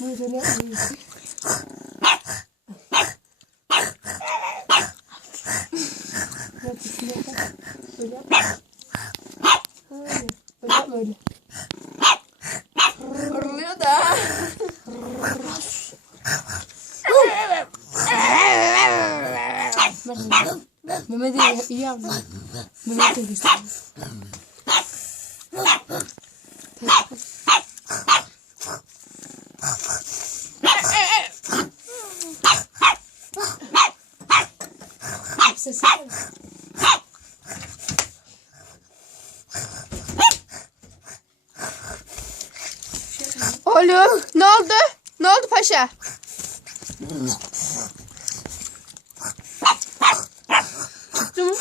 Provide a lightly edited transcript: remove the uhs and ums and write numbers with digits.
Böyle ne? Böyle yap. Böyle yapma öyle. Kırılıyor da. Mehmet'i iyi yaptın. Mehmet'e güzel. Ses Oğlum ne oldu? Ne oldu paşa? Çıktı mı?